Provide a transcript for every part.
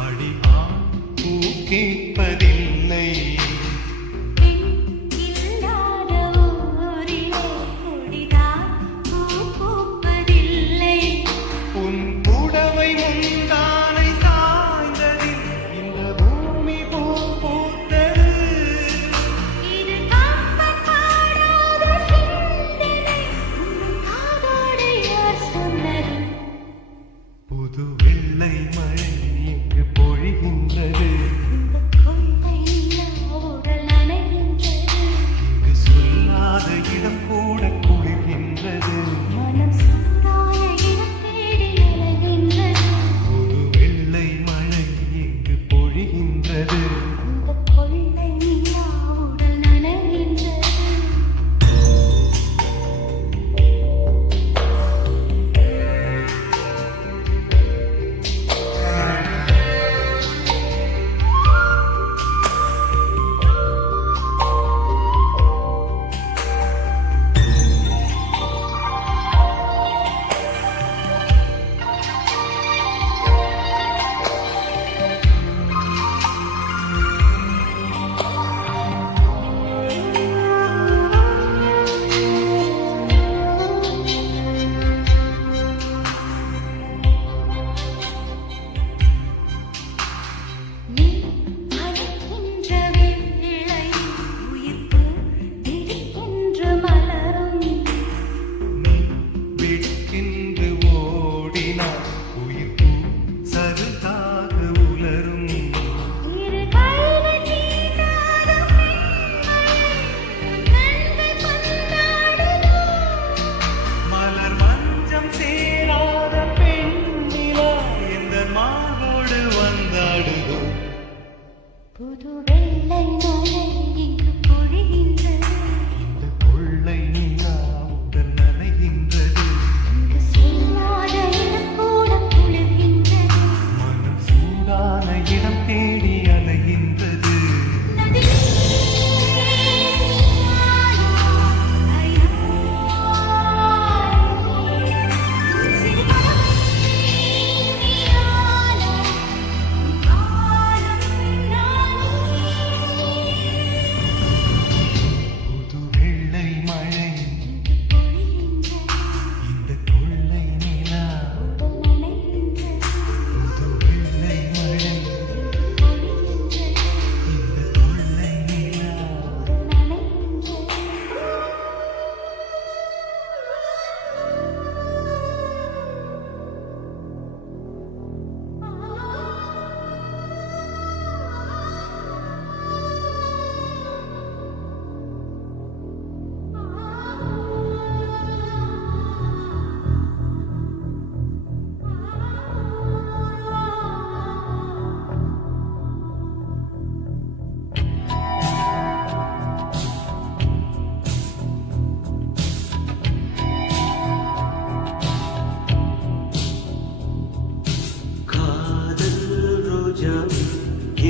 அடியான் பூ கேட்பதில்லை. புது வெள்ளை மழை இங்கு பொழிகின்றது. இங்கு சொல்லாத இடம் கூட குளிர்கின்றது. புது வெள்ளை மழை இங்கு பொழிகின்றது. புது வெள்ளை மழை இங்கு பொழிகின்றது. இந்த கொள்ளை நிலா உடல் நனைகின்றது. இங்கு சொல்லாத இடம் கூட குளிர்கின்றது. மனம் சூடான இடம் தேடி அலைகின்றது.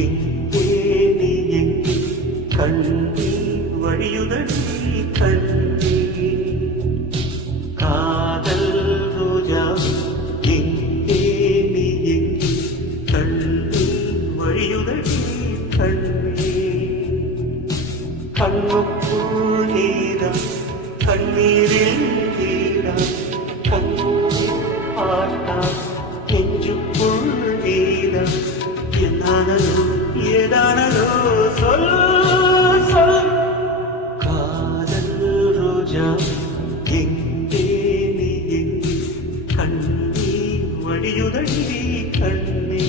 எங்கே நீ எங்கே கண்ணீர் வழியுதடி கண்ணீர் காதல் ரோஜா எங்கே நீ எங்கே கண்ணீர் வழியுதடி கண்ணீர் கண்ணுக்குள் நீதான் கண்ணீரில் நீதான் கண்ணீர் பார்த்தான் நெஞ்சுக்குள் நீதான் என்னானதோ ஏதானதோ சொல் சொல் காதல் ரோஜா எங்கே நீ எங்கே கண்ணீர் வடியுதடி கண்ணீர்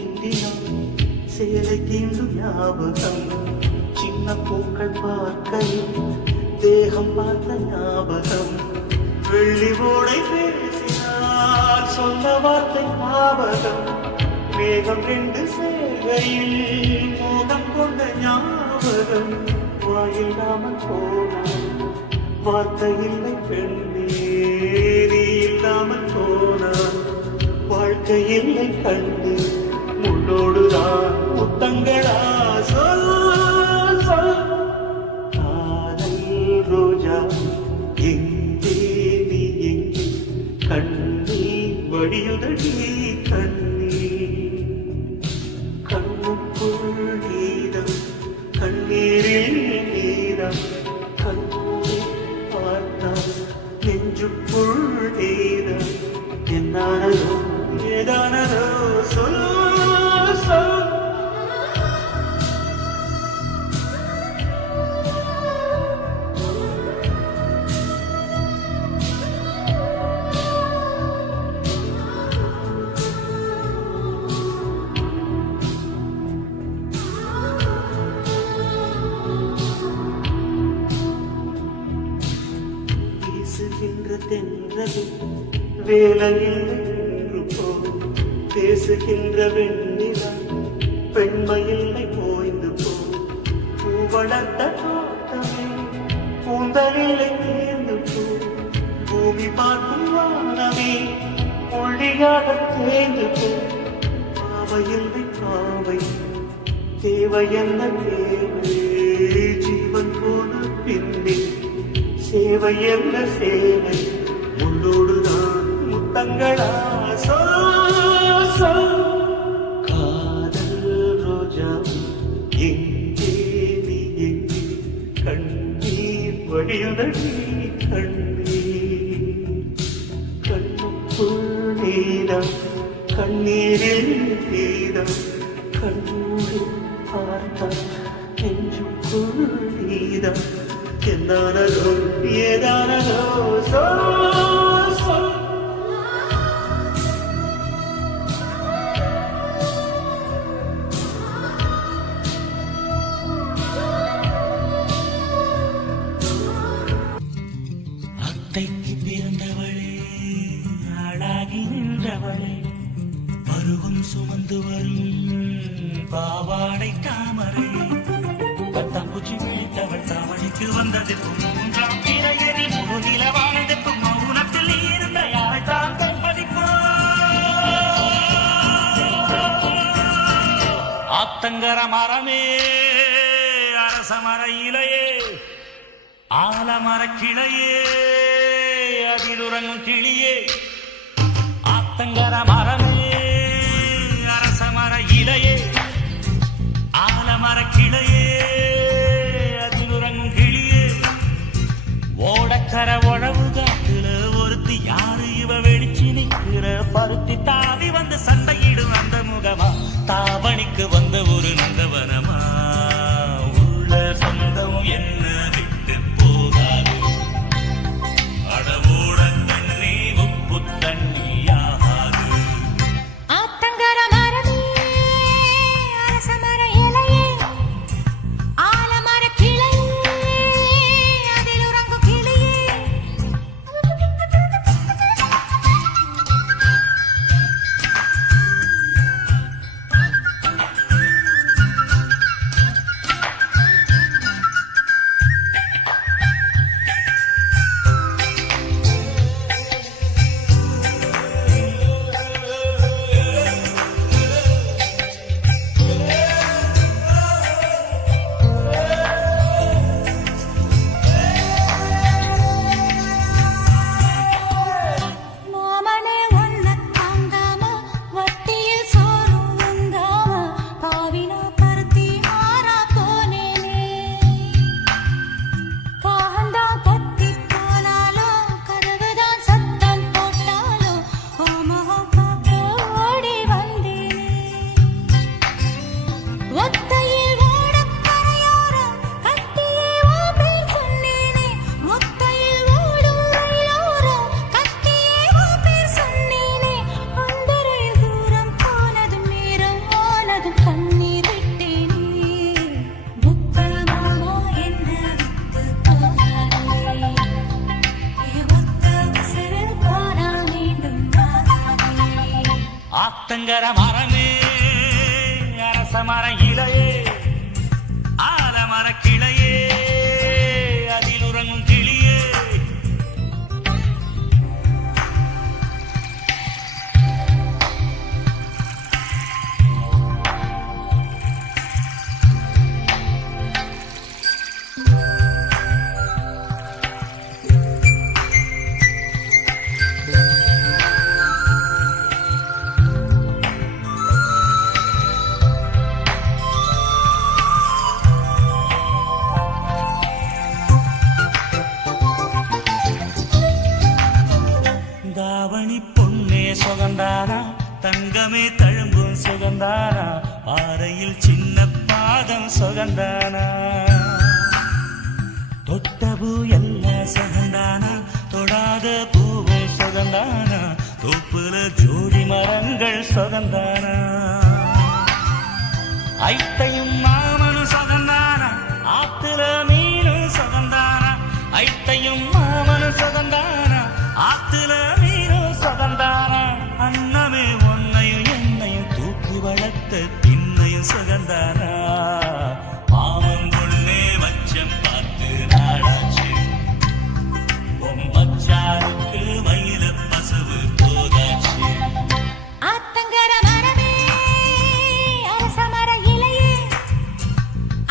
தீண்டினான் சேலை தீண்டும் ஞாபகம் சின்ன பூக்கள் பார்க்கையில் தேகம் பார்த்த ஞாபகம் வெள்ளி ஓடை பேசினார் சொன்ன வார்த்தை ஞாபகம் மேகம் ரெண்டு சேவையில் மோகம் கொண்ட ஞாபகம் வாயில்லாமல் போனான் வார்த்தை இல்லை பெண்ணே நீ இல்லாமல் போனான் வாழ்க்கை இல்லை கண்டு முள்ளோடுதான் முத்தங்களா சொல் சொல் காதல் ரோஜா எங்கே நீ எங்கே கண்ணீர் வடியுதடி கண்ணீர் கண்ணுக்குள் நீதம் கண்ணீரில் நீதம் கண்ணீர் பார்த்தால் நெஞ்சுக்குள் நீதம் என்னானதோ ஏதானதோ சொல் சொல் வீசுகின்ற தென்றலில் வேலையில் நின்று போ பேசுகின்ற வெண்ணிலா பெண்மையில்லை போய்ந்து போ பூ வளர்த்த தோட்டமே பூந்தலில்லை தேர்ந்து போ பூமி பார்க்கும் வானமே ஒளியாக தேர்ந்து போ பாவையில்லை பாவை தேவை என்ன தேவை ஜீவன் போன பின்னே சேவை என்ன சேவை முள்ளோடுதான் முத்தங்களா சொல் சொல் காதல் ரோஜா எங்கே நீ எங்கே கண்ணீர் வடியுதடி கண்ணீர் கண்ணுக்குள் நீதம் கண்ணீரில் நீதம் கண்ணூரில் பார்த்தால் நெஞ்சுக்குள் நீதம் என்னானதோ ஏதானதோ சொல் சொல் அத்தைக்கு பிறந்தவளே ஆளாகி நின்றவளே பருவம் சுமந்து வரும் பாவாடை தாமரை பத்தாம்பூச்சி விழித்தவள் தாமணிக்கு வந்தது மூன்றாம் பிறையறி முழுநிலவானது மௌனத்தில் இருந்த யாரை தான் கண்பதிப்போ ஆத்தங்கர மரமே அரச மர இலையே ஆலமர கிளையே அதில் உறங்கும் கிளியே ஆத்தங்கர மரமே அரச மர இலையே ஆலமர கிளையே அதில் உறங்கும் கிளியே ஓடக்கர உழவு காட்டுல ஒருத்தி யாரு இவ வெடிச்சு நிற்கிற பருத்தி தாவி வந்து சண்டையிடும் அந்த முகமா தாவணிக்கு வந்த ஒரு நந்தவனமா உள்ள சொந்தம் என்ன விட்டு போகாது அடவோட தண்ணி உப்பு தண்ணியாகாது ஆத்தங்கர மரமே அரச மர இலையே ஆலமர கிளையே அதில் உறங்கும் கிளியே ஆத்தங்கர மரமே அரச மர இலையே ஆலமர கிளையே அதில் உறங்கும் கிளியே தாவணி பொன்னே சுகந்தானா தங்கமே தழும்பும் சுகந்தானா பாறையில் சின்ன பாதம் சுகந்தானா தொட்ட பூ எல்லாம் சுகந்தானா தொடாத பூவும் சுகந்தானா தோப்புல ஜோடி மரங்கள் சுகந்தானா ஐத்தையும் மாமனும் சுகந்தானா ஆத்துல மீனும் சுகந்தானா ஐத்தையும் மாமனும் சுகந்தானா ஆத்துல மீனும் சுகந்தானா அன்னமே ஒன்னையும் என்னையும் தூக்கி வளர்த்த பின்னையும் சுகந்தானா மாமன் கொள்ளே வச்சம் பார்த்து நாடாச்சு பொம்மச்சாருக்கு மயில பசுவு போதாச்சு ஆத்தங்கர மரமே அரச மர இலையே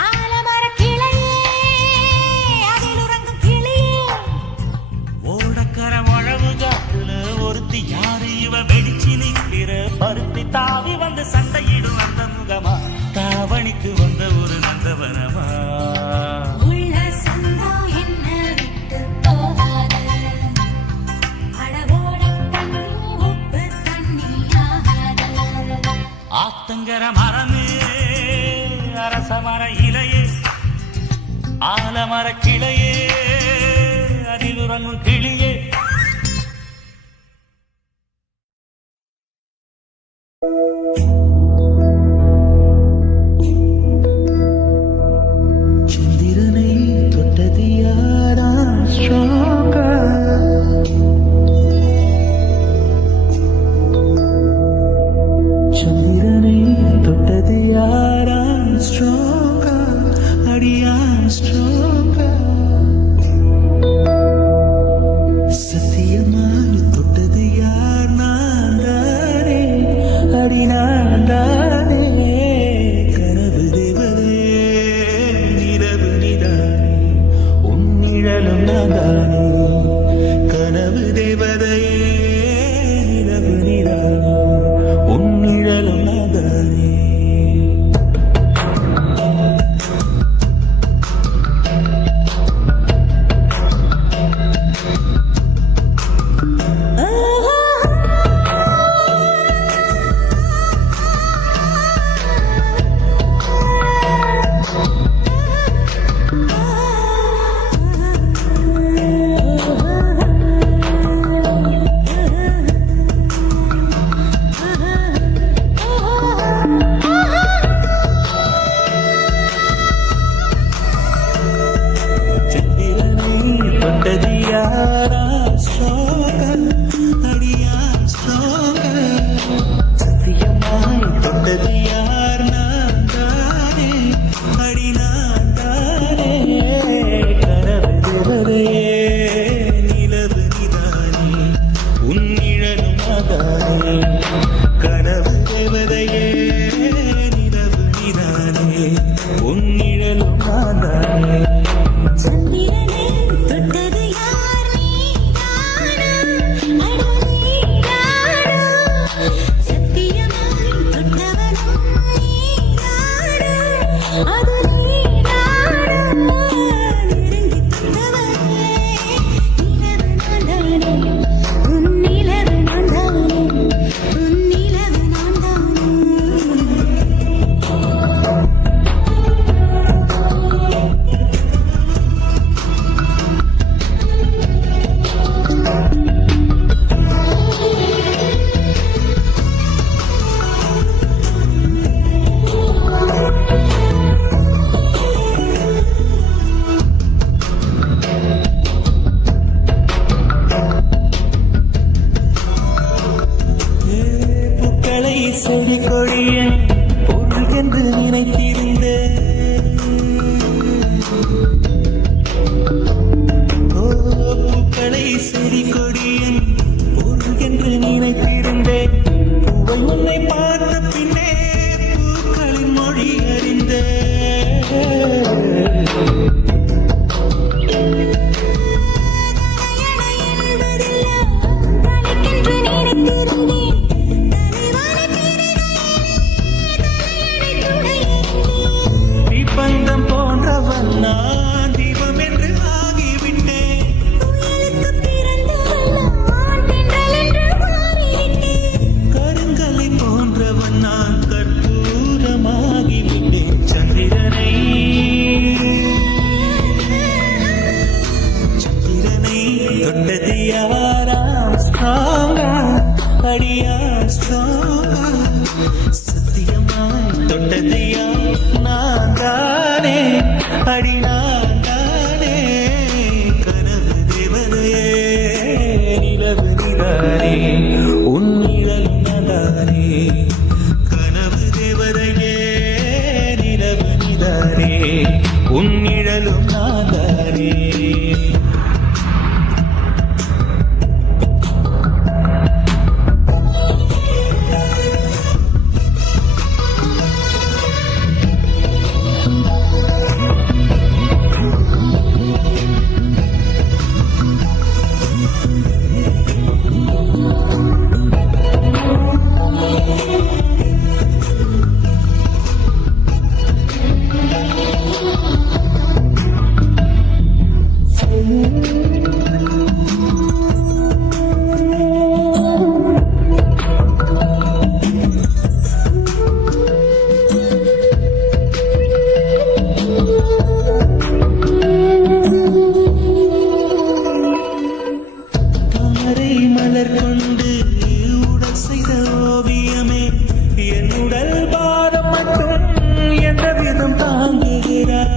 ஆலமர கிளையே அதில் உறங்கும் கிளியே ஓடக்கர உழவு காத்துல ஒருத்தி யாரு இவ வெடிச்சு நிற்கிற பருத்தி தாவி வந்து சண்டையிடும் அந்த முகமா தாவணிக்கு வந்த ஒரு நந்தவனமா உள்ள சொந்தம் என்ன விட்டு போகாது அடவோட தண்ணி உப்பு தண்ணி ஆகாது ஆத்தங்கர மரமே அரச மர இலையே ஆலமர கிளையே அதில் உறங்கும் கிளியே சந்திரனை தொட்டது யாரா stronger? சந்திரனை தொட்டது யாரா stronger? அடியா stronger? அடி நான் தானே கனவு தேவதையே நிலவு நீதானே உன் நிழல் நானே கனவு தேவதையே நிலவு நீதானே உன் நிழலும் நானே தாமரை மலர் கொண்டு உடல் செய்த ஓவியமே என் உடல் பாரம் மட்டும் எந்த விதம் தாங்குகிறார்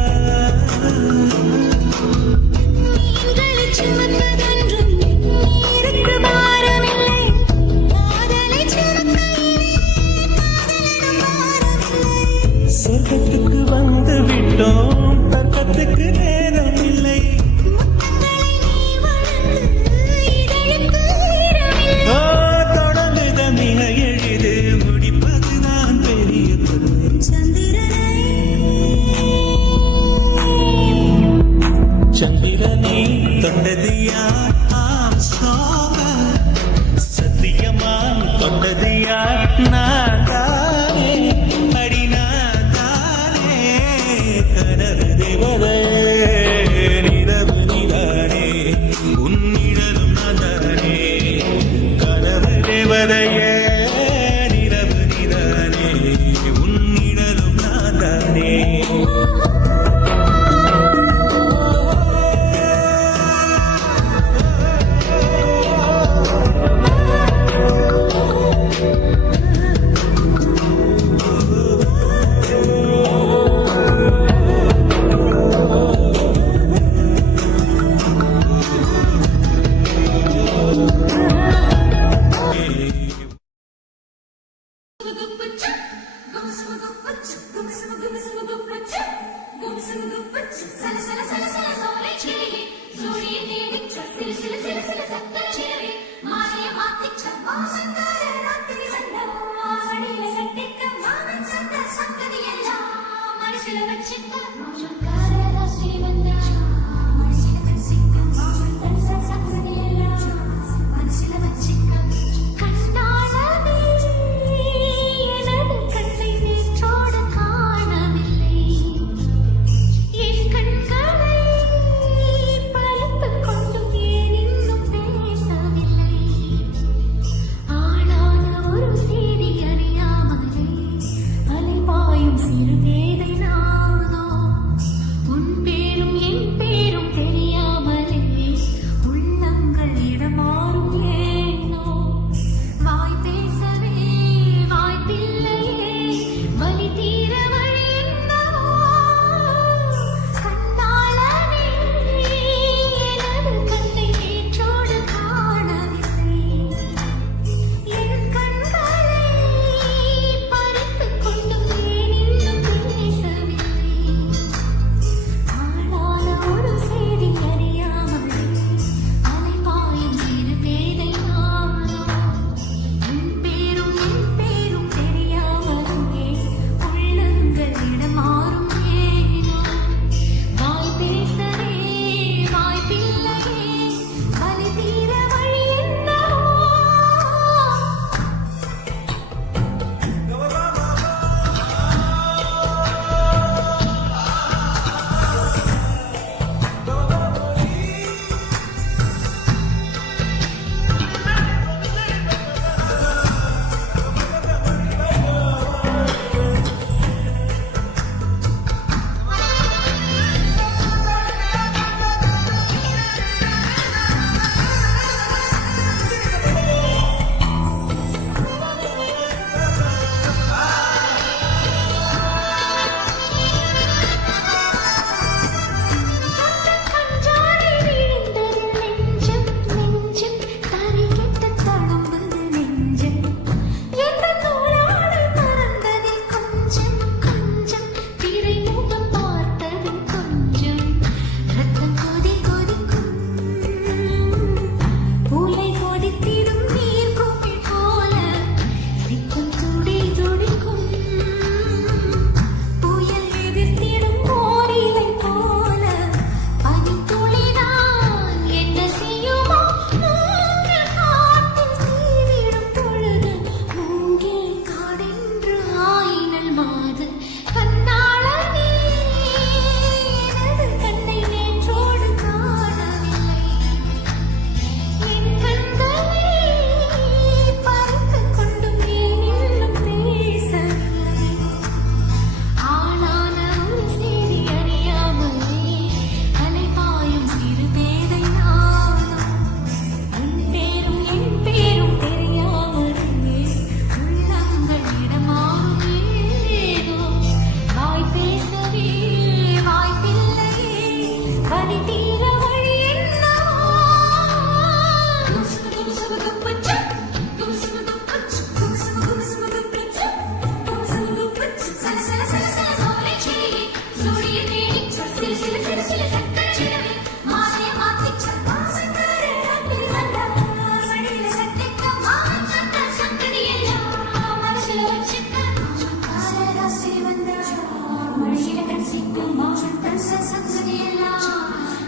நீங்களைச் சுமப்பதென்றும் நீருக்கு பாரமில்லை. காதலைச் சுமக்கையிலே காதலிடம் பாரமில்லை. சொர்க்கத்துக்கு வந்து விட்டோம் தர்க்கத்துக்கு நேரம் இல்லை முத்தங்களை நீ வழங்கு, இதழுக்கு ஈரமில்லை. தொடங்குத மிக எளிது முடிப்பதுதான் பெரிய தொழில் சந்திரனை தொண்டது யார் ஆம்ஸ்ட்ராங் சத்தியமா தொண்டது யார் நான் தானே அடி நான் தானே கனவு தேவதையே நிலவு நீதானே உன் நிழலும் நானே கனவு தேவதையே நிலவு நீதானே உன் நிழலும் நானே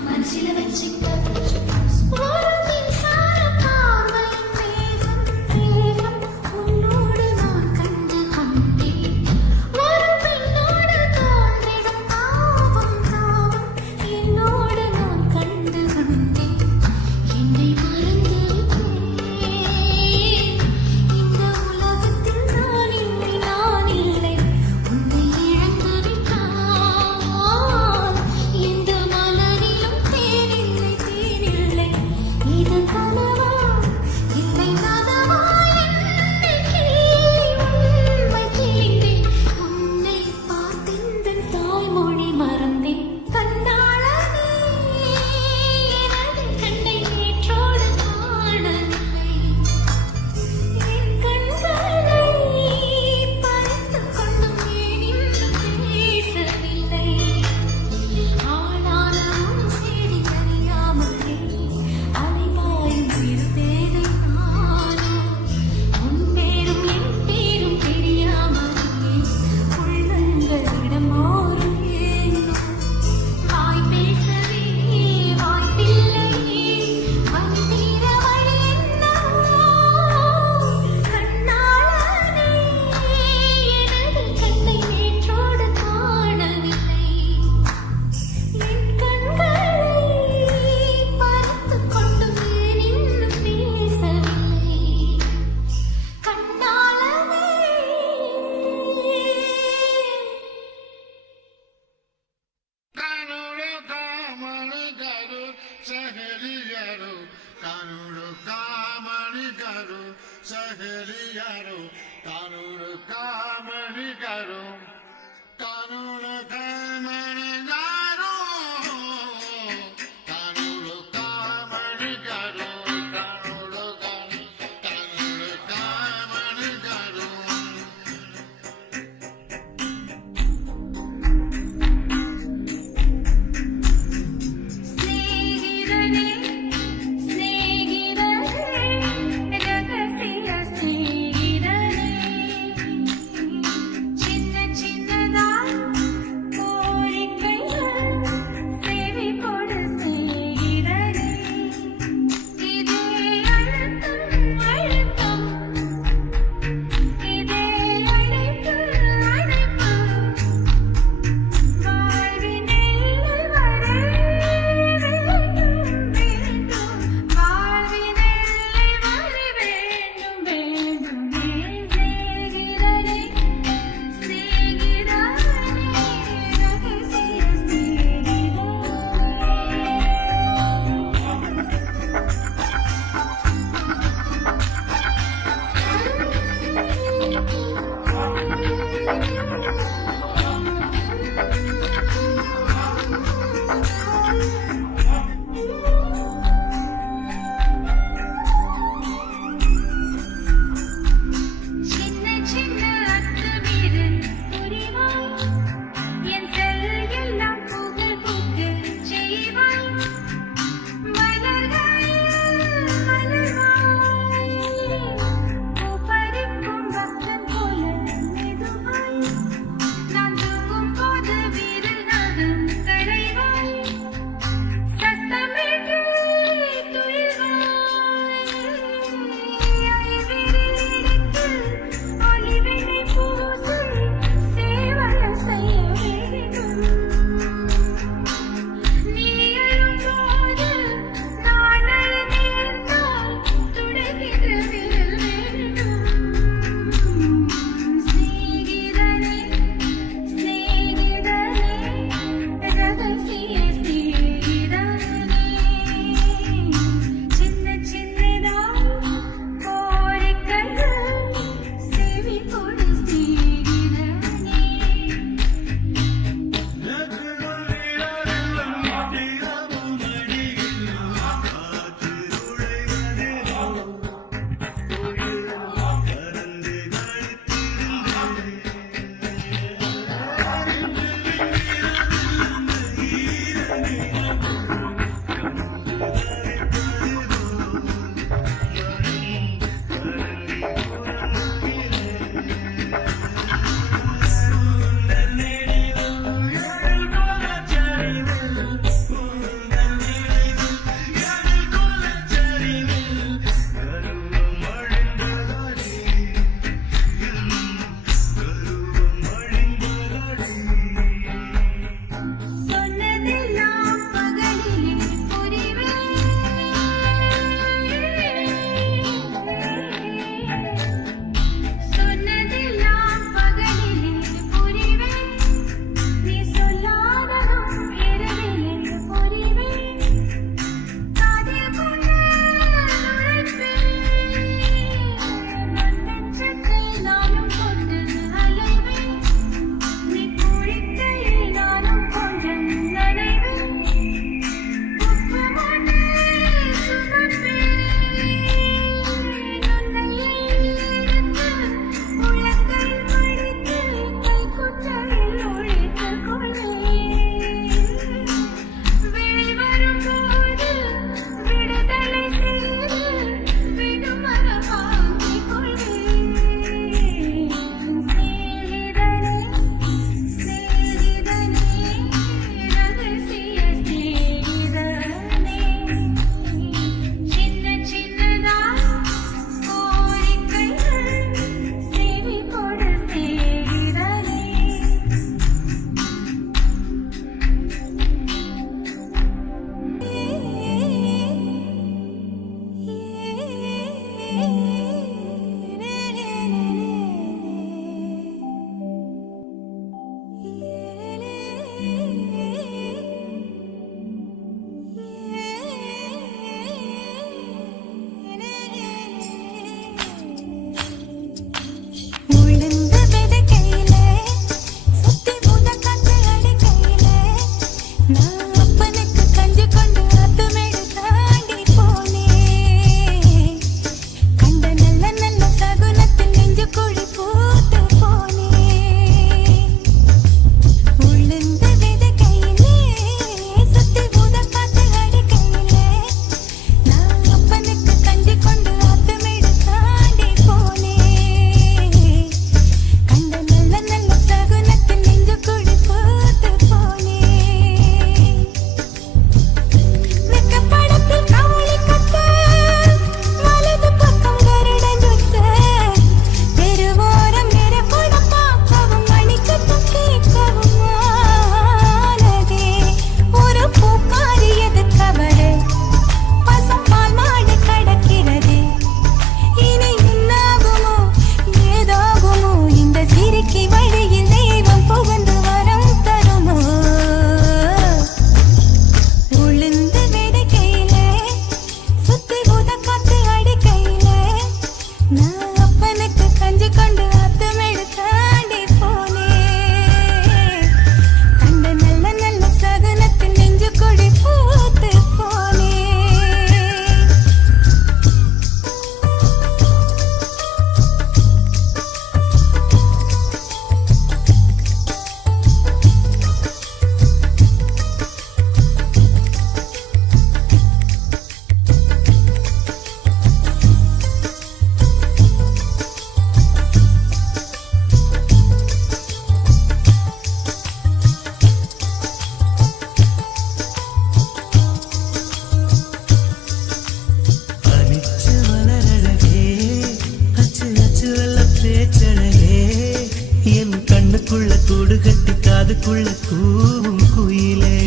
മനസ്സിൽ വെച്ചിട്ട് ഒരു നിസ്സാര പാർവൈ വേഗം വേഗം ഉന്നോട് നാൻ കണ്ട് കൊണ്ടേ ഒരു പെണ്ണോട് തോന്നിടും പാവം താവം എന്നോട് നാൻ കണ്ട് കൊണ്ടേ என்னை மறந்துவிட்டேன் இந்த உலகத்தில் நான் இல்லை உன்னை இழந்து விட்டால் எந்த மலரிலும் தேனில்லை கட்டி காதுக்குள்ள கூவும் குயிலே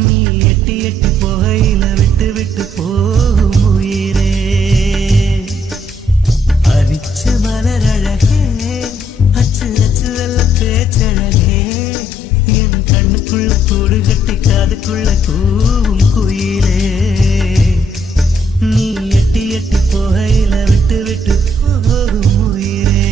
நீ எட்டி எட்டி போகையில விட்டு விட்டு போகும் உயிரே அரிச்ச மலர் அழகே அச்சு அச்சு வெள்ள பேச்சழகே என் கண்ணுக்குள்ள கூடு கட்டி காதுக்குள்ள கூவும் குயிலே நீ எட்டி எட்டி போகையில விட்டு விட்டு போகும் உயிரே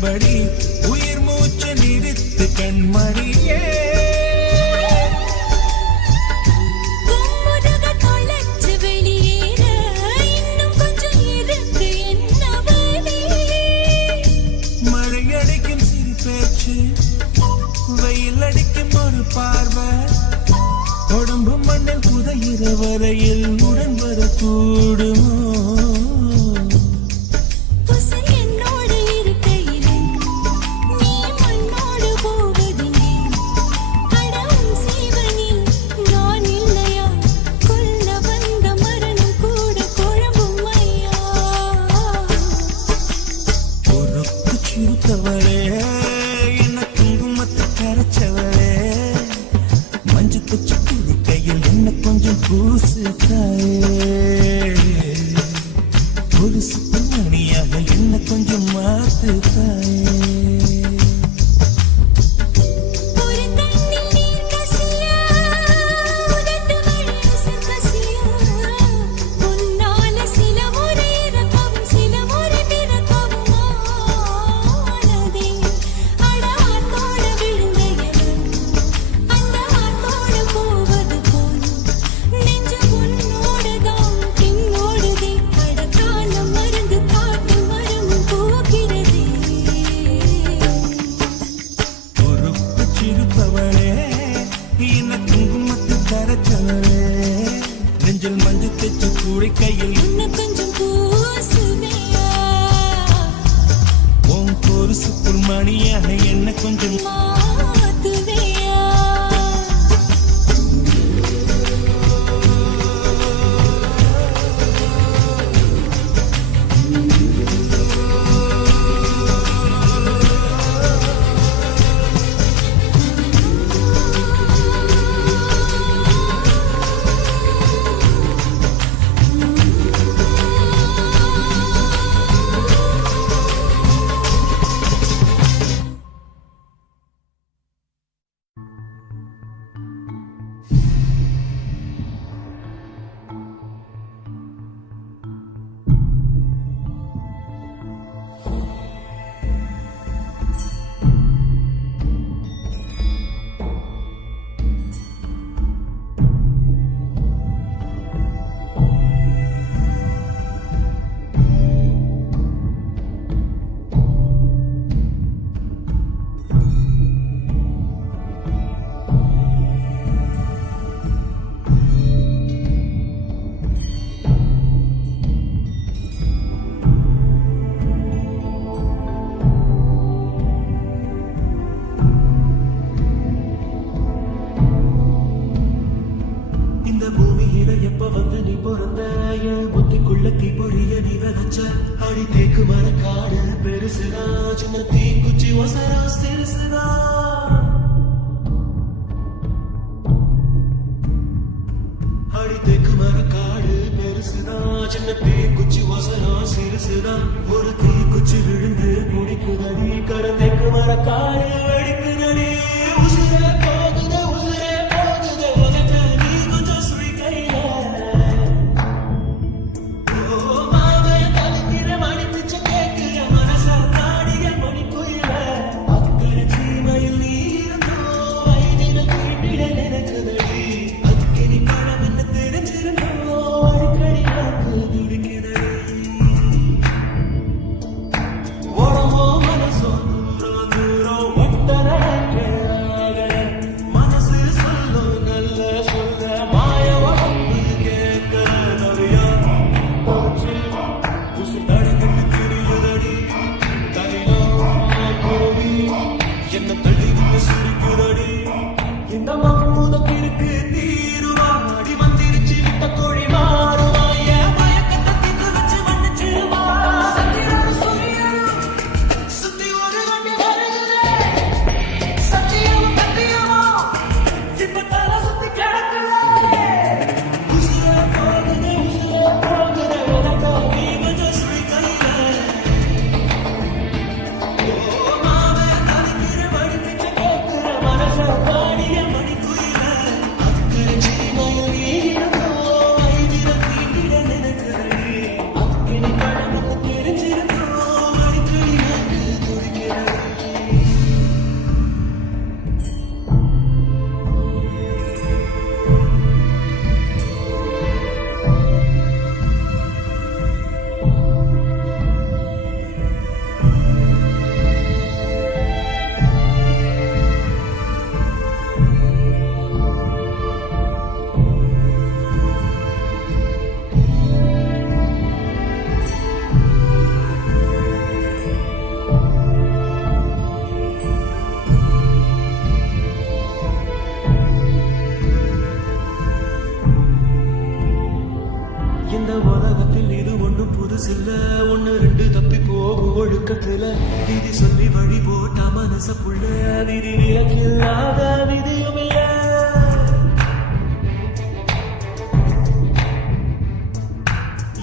படி உயிர் மூச்சு நிறுத்து கண்மணியே கும்முருக தொலைச்சு வெளியேற இன்னும் கொஞ்சம் இருக்கு என்ன வழி மழை அடிக்கும் சிறு பேச்சு வெயில் அடிக்கும் ஒரு பார்வை உடம்பு மண்ணில் புதையிற வரையில் உடன் வரக்கூடுமோ சிறுத்தவளே என்ன குங்குமத்தை கரைச்சவளே மஞ்சள் குச்சி குடி கையில் என்ன கொஞ்சம் பூசு தாயே ஒரு சுப்பிரமணியாக என்ன கொஞ்சம் மாத்து தாயே நெஞ்சில் மஞ்சள் தேச்சு கூடி கையில் இன்னும் கொஞ்சம் பூசுவியா உன் ஒரு சுப்பிரமணியாக என்ன கொஞ்சம் மாத்துவியா அடி தேக்கு மரக்காடு பெருசுதா சின்ன தீக்குச்சி ஒசரா சிறுசுதா அடி தேக்கு மரக்காடு பெருசுதா சின்ன தீக்குச்சி ஒசரா சிறுசுதா ஒரு தீக்குச்சி விழுந்து குடிக்குதடி கர தேக்கு மரக்காடு வெடிக்குதடி உசுரே போகுது உதட்ட நீ கொஞ்சம் சுழி கையில மனசா தாடிய மணி குயில அக்கறை சுருக்குதடி இந்த மம்முதம் இருக்கு தீருவா அடி மந்திரிச்சு விட்ட கோழி மாறுவா என் மயக்கத்தை தின்னு வச்சு மன்னிச்சிருவா சத்திரம் சூரியனும் சுத்தி ஒரு வண்டி வருகிறே சத்தியம் கத்தியமா இப்ப தலை சுத்தி கிடக்குல உசுர போகுது எனக்கா நீ கொஞ்சம் சுழிக்கையில ஓ மாவே தனிக்கிற மணி பிச்சை கேட்கிற மனச பாடிய மணி குயில அக்கறை சிரிமையில் நீடோ ஐதிர தீண்டிட நினைக்கிறே அக்கினி பழமுக்கு தெரிஞ்சிருந்தோ அடிக்கடி எனக்கு துடிக்கிறது இந்த உலகத்தில் இது ஒண்ணும் புதுசில்ல ஒண்ணு ரெண்டு தப்பி போகும் ஒழுக்கத்துல விதி சொல்லி வழி போட்ட மனச புள்ள விதி விலக்கில்லாத விதியும் இல்ல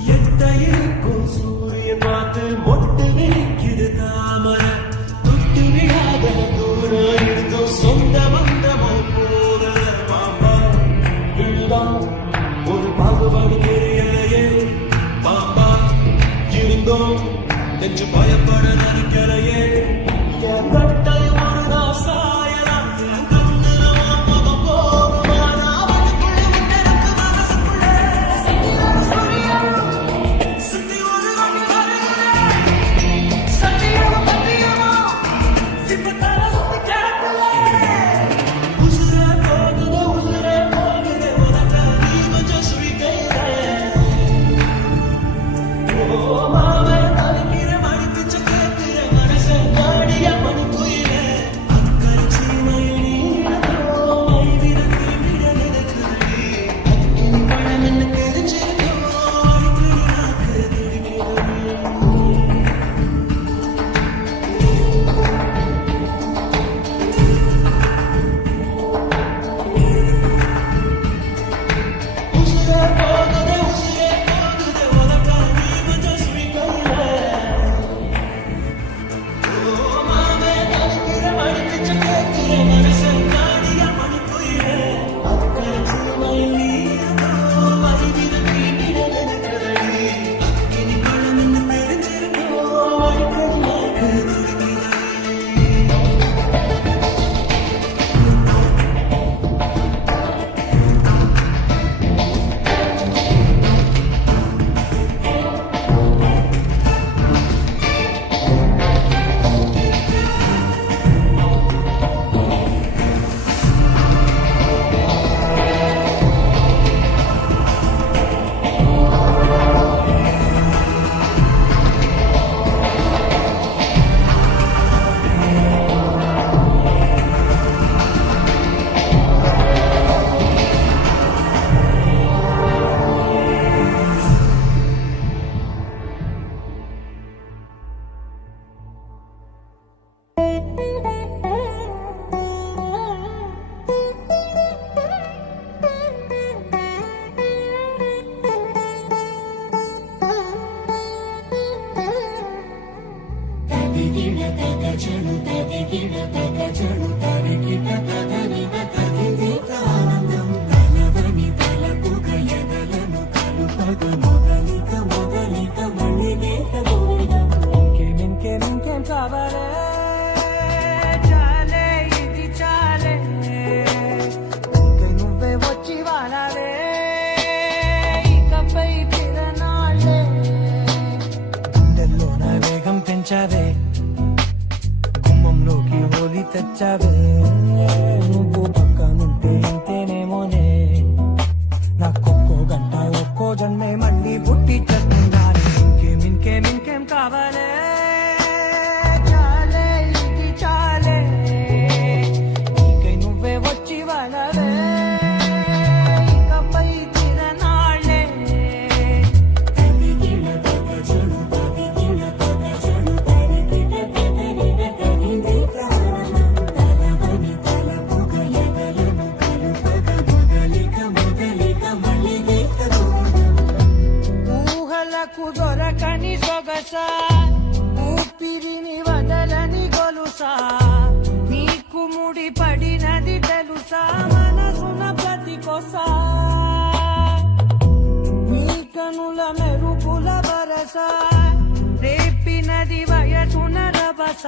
எட்ட இருக்கும் சூரியன் பார்த்து மொட்டு விரிக்குது தாமரை தொட்டு விடாத தூரம் இருந்தும் சொந்த பந்தமோ போகிற பாம்பா விழுதான் ஒரு பாகுபாடு தெரியலையே பாம்பா இருந்தோம் நெஞ்சு பயப்பட நினைக்கலையே என் கட்டை ஒரு நாள் சாயலாம் என் கண்ணுல உன் முகம் போகுமா நான் அவனுக்குள்ள விட்டெடுத்து மனசுக்குள்ள சுத்தி ஒரு வண்டி வருகிறேன் சத்தியம் கத்தியமா இப்ப தலை சுத்தி கிடக்குல உசுரே போகுது உனக்கு நீ கொஞ்சம் சுழிக்கையில ஓ மாவே தனிக்கிற மணி பிச்சை கேட்கிற மனச பாடிய மணி குயில அக்கறை சிறுமையில் நீடோ ஐதிர தீண்டிட நினைக்கிறே அக்கினி பழம் என்ன தெரிஞ்சிருந்தோ அடிக்கடி நாக்கு துடிக்கிறது உசுரே போகுது உனக்கு நீ கொஞ்சம் சுழிக்கையில ஓ மாவே தனிக்கிற மணி பிச்சை கேட்கிற மனச பாடிய மணி குயில அக்கறை சிறுமையில் நீடோ ஐதிர தீண்டிட நினைக்கிறே அக்கினி பழம் என்ன தெரிஞ்சிருந்தோ அடிக்கடி நாக்கு துடிக்கிறது పెంచావే కుమ్మంలోకి హోలీ తెచ్చావే నువ్వు పక్కనుంటే ఇంతేనేమోనే నాకొక్కో గంట ఒక్కో జన్మే మళ్ళీ పుట్టి చేస్తున్నాను ఇంకేం కావాలే చాలే ఇది చాలే సునరబస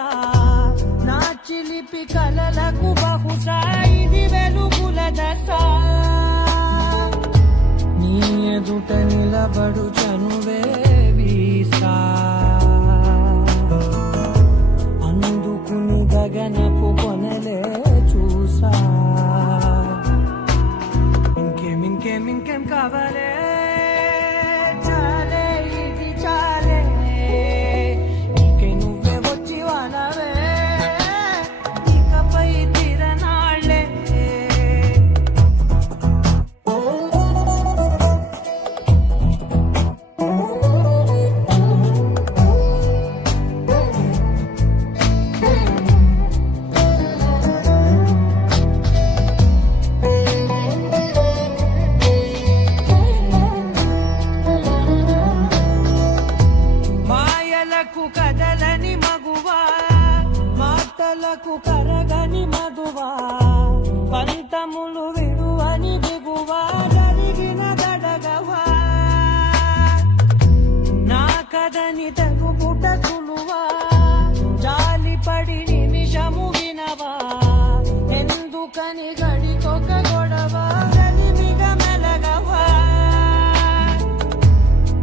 నా చిలిపి కలలకు బహుశా ఇది వెలుగుల దశ నీ ఎదుట నిలబడు చనువే వీసా అందుకుని గగనపు కొనలే చూసా ఇంకేం కావాలే చాలే ఇది చాలే ఇంకే నువ్వే వచ్చి వానవే ఇకపై తిరనాళ్ళే మాయలకు కదలని మగువా మాటలకు కరగని మగువా పంతములు విడువని బిగువా జరిగిన దడగవా నా కదని తగుపుట సులువా జాలిపడి నిమిషము వినవా ఎందుకని గడికొక గొడవ గలిమిగ మెలగవా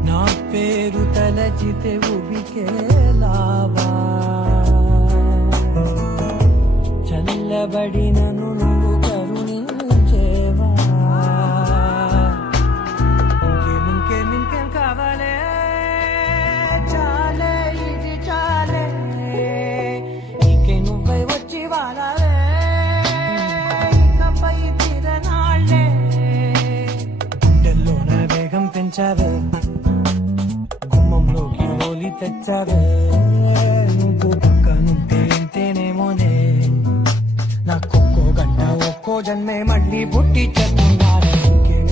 నా పేరు తలచితే ఉబికేలావా చల్లబడినను నువ్వు కరుణించేవా ఇంకేం కావాలే చాలే ఇది చాలే ఇంకే నువ్వై వచ్చి వారాలే ఇకపై తిరనాళ్ళే గుండెల్లోన వేగం పెంచావే గుమ్మంలోకి హోలీ తెచ్చావే నువ్వు పక్కనుంటే ఇంతేనేమోనే నాకొక్కో గంట ఒక్కో జన్మే మళ్ళీ పుట్టి చెప్తున్నారే ఇంకేం